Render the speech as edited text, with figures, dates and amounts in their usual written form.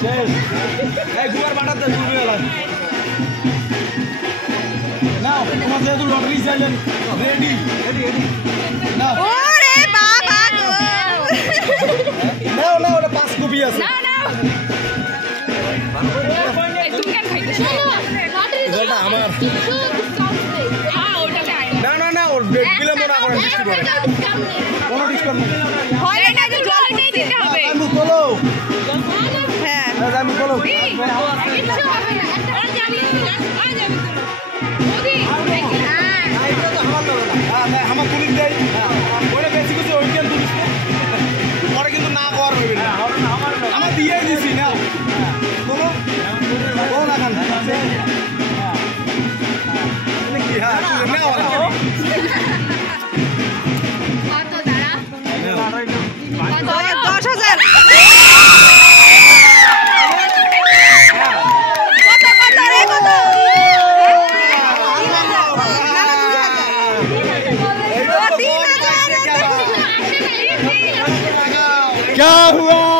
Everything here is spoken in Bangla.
শেষ এই গুয়ার বাটাতে ঘুরবে এলা নাও তোমার যেহেতু লটারি চাইলেন রেডি রেডি রেডি নাও ওরে বাবা গো নাও নাও ওটা 5 কপি আছে না না তুমি কেন খাইতেছ এটা আমার না না না ওর বেড বিলে মনে করে কিছু করে কোনো ডিসকাউন্ট নেই হয় না যে জল দিতে হবে আমি বলো হ্যাঁ আমি বলো কিচ্ছু হবে না আর যাবি আর যাবি ওদি আমার পুলিশ দেয় ওটা বেশি কিছু ওইখান পুলিশ পরে কিন্তু না কর হইবে না আমার দিয়ে দিছি না বলো বলো না খান কি হ্যাঁ না কত দাঁড়া কত 10,000 क्या हुआ